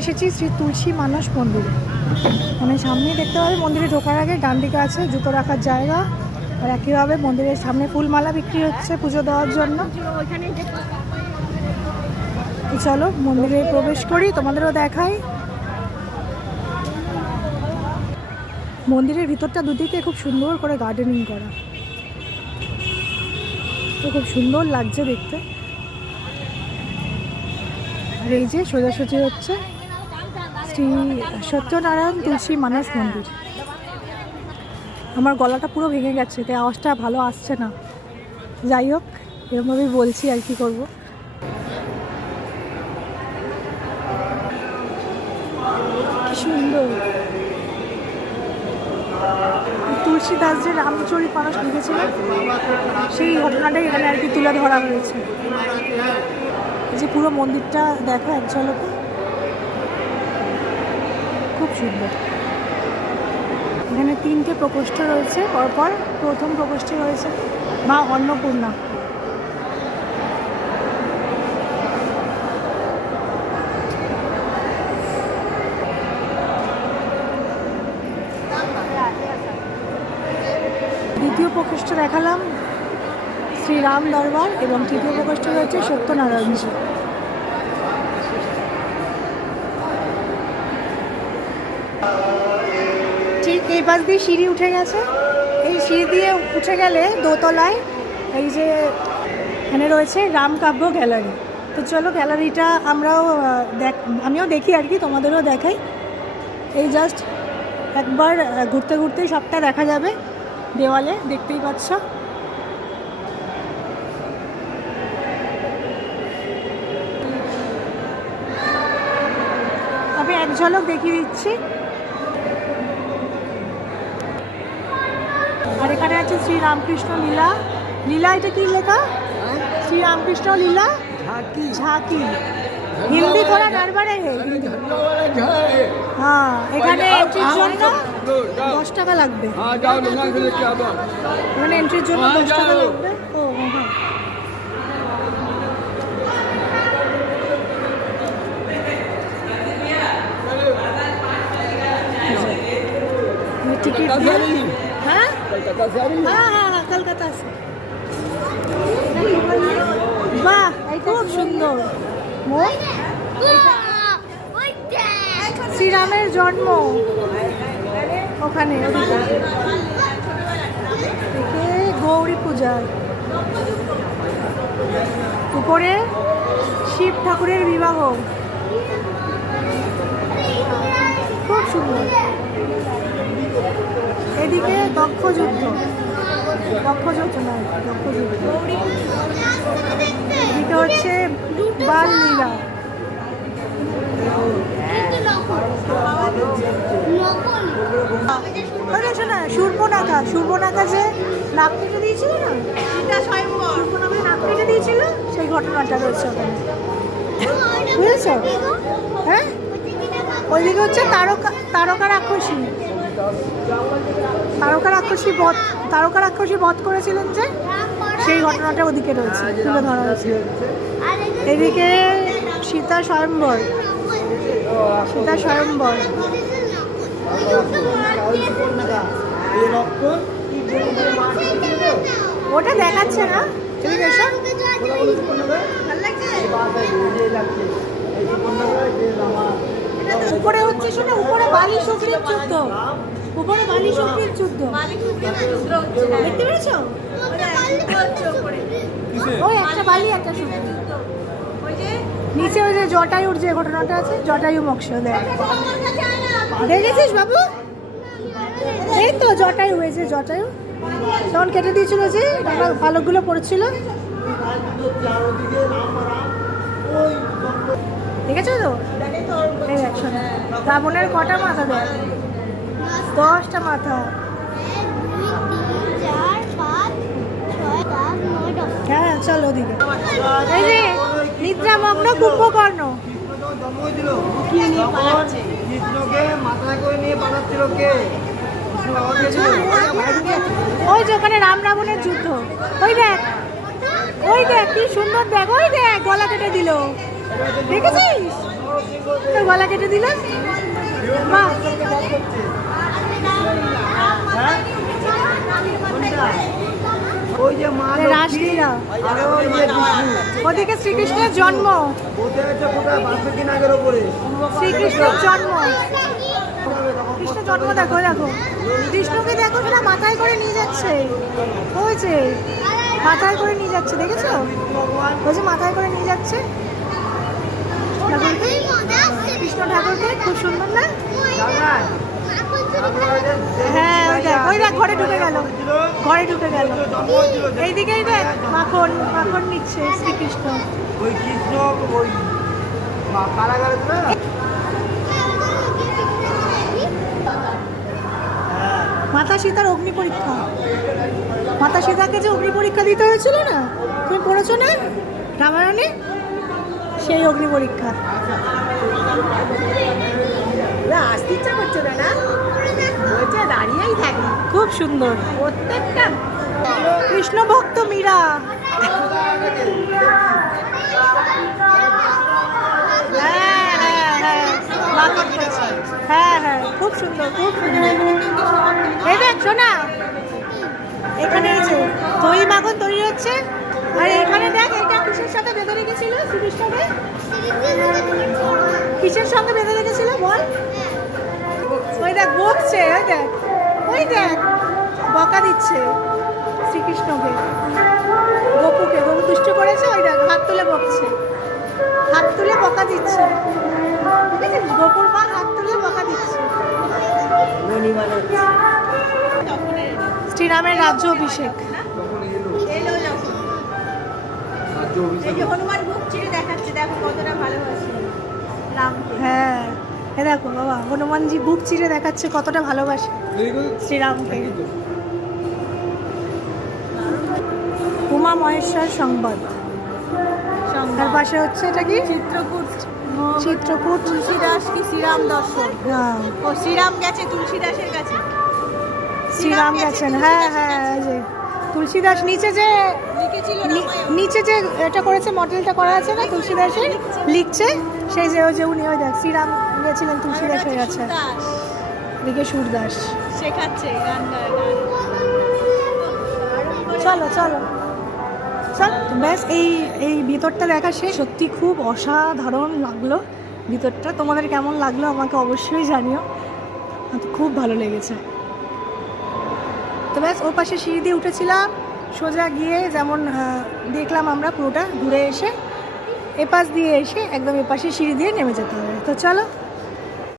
এসেছি শ্রী তুলসী মানস মন্দিরে। মানে সামনেই দেখতে পাবে মন্দিরে ঢোকার আগে ডান দিকে আছে জুতো রাখার জায়গা, আর একইভাবে মন্দিরের সামনে ফুলমালা বিক্রি হচ্ছে পুজো দেওয়ার জন্য। চলো মন্দিরে প্রবেশ করি, তোমাদেরও দেখাই। মন্দিরের ভিতরটা দুদিকে খুব সুন্দর করে গার্ডেনিং করা, তো খুব সুন্দর লাগছে দেখতে। আর এই যে সোজাসুজি হচ্ছে শ্রী সত্যনারায়ণ তুলসী মানস মন্দির। আমার গলাটা পুরো ভেঙে গেছে, তাই আওয়াজটা ভালো আসছে না। যাই হোক, এরকমভাবেই বলছি, আর কি করবো। কি সুন্দর তুলসীদাস যে রামচরিত মানস লিখেছিলেন, সেই ঘটনাটাই এখানে আর কি তুলে ধরা হয়েছে। যে পুরো মন্দিরটা দেখো এক ঝলকে, খুব সুন্দর। এখানে 3টে প্রকোষ্ঠ রয়েছে পরপর। প্রথম প্রকোষ্ঠে রয়েছে মা অন্নপূর্ণা। দ্বিতীয় প্রকোষ্ঠ দেখালাম শ্রীরাম দরবার, এবং তৃতীয় প্রকোষ্ঠ রয়েছে সত্যনারায়ণজি। ঠিক এই পাশ দিয়ে সিঁড়ি উঠে গেছে, এই সিঁড়ি দিয়ে উঠে গেলে দোতলায় এই যে এখানে রয়েছে রামকাব্য গ্যালারি। তো চলো গ্যালারিটা আমিও দেখি আর কি, তোমাদেরও দেখাই। এই জাস্ট একবার ঘুরতে ঘুরতেই সবটা দেখা যাবে দেওয়ালে, দেখতেই পাচ্ছ। আমি এক ঝলক দেখিয়ে দিচ্ছি। আর এখানে আছে শ্রীরামকৃষ্ণ লীলা। লীলা এটা কি লেখা? শ্রীরামকৃষ্ণ লীলা ঝাঁকি। হিন্দি थोड़ा नड़बड़े है। हाँ, এখানে এন্ট্রির জন্য 10 টাকা লাগবে। এখানে এন্ট্রির জন্য 10 টাকা লাগবে। ও হ্যাঁ, টিকিট দিয়ে। হ্যাঁ হ্যাঁ হ্যাঁ, কলকাতা से। বাহ, খুব সুন্দর। শ্রীরামের জন্ম ওখানে, গৌরী পূজার উপরে শিব ঠাকুরের বিবাহ, খুব সুন্দর। এদিকে দক্ষ যুদ্ধ নয়, এদিকে হচ্ছে বাল লীলা। শোনা, সূর্পনাখা যে নাক কেটে দিয়েছিল না, সূর্পনাখা নাক কেটে দিয়েছিল, সেই ঘটনাটা রয়েছে ওখানে, বুঝেছ? হ্যাঁ, ওইদিকে হচ্ছে তারকা রাক্ষসী বধ করেছিলেন যে, সেই ঘটনাটা ওদিকে রয়েছে, তুলে ধরা হয়েছে। এদিকে সীতা স্বয়ম্বর। ওটা দেখাচ্ছে না, উপরে হচ্ছে শোনা, উপরে বালি শুকরির যুদ্ধ, দেখতে পেরেছো? ওই একটা বালি একটা শুকরি, নিচে ওই যে জটায়ুর যে ঘটনাটা আছে, জটায়ু মোক্ষ দেখেছিস বাবু? এই তো জটায়ু হয়েছে, জটায়ু তখন কেটে দিয়েছিল যে পালকগুলো পড়েছিল, দেখেছো তো? রাবণের কটা মাথা দেয়? 10টা মাথা। হ্যাঁ চলো ওদিকে। এই যে নিদ্রামগ্ন কুম্ভকর্ণ, ওই যে ওখানে রাম রাবণের যুদ্ধ। ওই দেখ কি সুন্দর, দেখ ওই দেখ গলা কেটে দিল, দেখেছিস? তোর গলা কেটে দিলাম মা। ওই যে মা রাসলীলা, আর ওই যে বিষ্ণু। ওদিকে শ্রীকৃষ্ণের জন্ম, ওদের হচ্ছে কোথায় 500 আগের ওপরে শ্রীকৃষ্ণের জন্ম, কৃষ্ণ জন্ম দেখো দেখো, বিষ্ণুকে দেখো সেটা মাথায় করে নিয়ে যাচ্ছে, ওই যে মাথায় করে নিয়ে যাচ্ছে, দেখেছো? ওই যে মাথায় করে নিয়ে যাচ্ছে ঠাকুরকে, কৃষ্ণ ঠাকুরকে, খুব সুন্দর না? হ্যাঁ ওই দেখ, ওই দেখ ঘরে ঢুকে গেল, ঘরে ঢুকে গেল। এইদিকেই দেখ মাখন, মাখন নিচ্ছে শ্রীকৃষ্ণ। ওই কৃষ্ণ ওই কারাগারে ছিল না? মাতা সীতার অগ্নি পরীক্ষা, মাতা সীতাকে যে অগ্নি পরীক্ষা দিতে হয়েছিল না, তুমি পড়েছো না রামায়ণে? সেই অগ্নি পরীক্ষা। আসতে ইচ্ছা করছে না, না বলছে দাঁড়িয়েই থাকি। খুব সুন্দর, প্রত্যেকটা কৃষ্ণ ভক্ত মীরা। হ্যাঁ হ্যাঁ হ্যাঁ, মাখন করছে। হ্যাঁ হ্যাঁ, খুব সুন্দর, খুব সুন্দর। এই দেখ শোনা, এখানে এই যে দই মাখন তৈরি হচ্ছে, আর এখানে দেখ এটা কিসের সাথে বেঁধে রেখেছিল শ্রীকৃষ্ণকে? কিসের সঙ্গে বেঁধে রেখেছিল বল? ওই দেখ বকছে, ওই দেখ, ওই দেখ বকা দিচ্ছে শ্রীকৃষ্ণকে, গোপুকে, গোপু দুষ্ট করেছে, ওই দেখ হাত তুলে বকছে, হাত তুলে বকা দিচ্ছে, দেখেছিস? গোপুর মা হাত তুলে বকা দিচ্ছে। শ্রীরামের রাজ্য অভিষেক। এলো যখন এই যে হনুমান বুক চিরে দেখাচ্ছে, দেখো কতটা ভালোবাসে রামকে। হ্যাঁ এ দেখো বাবা, হনুমানজি বুক চিরে দেখাচ্ছে কতটা ভালোবাসে শ্রীরামকে। উমা মহেশ্বর সংবাদ, তার পাশে হচ্ছে এটা কি? চিত্রকূট, চিত্রকূট। তুলসীদাস কি শ্রীরাম দর্শন। হ্যাঁ, ও শ্রীরাম গেছে তুলসীদাসের কাছে। শ্রীরাম গেছেন, হ্যাঁ হ্যাঁ, এই যে তুলসীদাস নিচে যে লিখেছিল নিচে যে এটা করেছে, মডেলটা করা আছে না তুলসীদাসের, লিখছে সেই যে, ওই যে উনি, ওই দেখ শ্রীরাম গেছিলেন তুলসীদাসের কাছে, দাস এদিকে সুরদাস। শেখাচ্ছে গান গায়, গান। চলো চলো চল, ব্যাস এই এই ভিতরটা দেখা শেষ। সত্যি খুব অসাধারণ লাগলো ভিতরটা। তোমাদের কেমন লাগলো আমাকে অবশ্যই জানিও, আমার তো খুব ভালো লেগেছে। তো ব্যাস ও পাশে সিঁড়ি দিয়ে উঠেছিলাম, সোজা গিয়ে যেমন দেখলাম আমরা পুরোটা ঘুরে এসে এপাশ দিয়ে এসে একদম এপাশে সিঁড়ি দিয়ে নেমে যেতে হবে। তো চলো।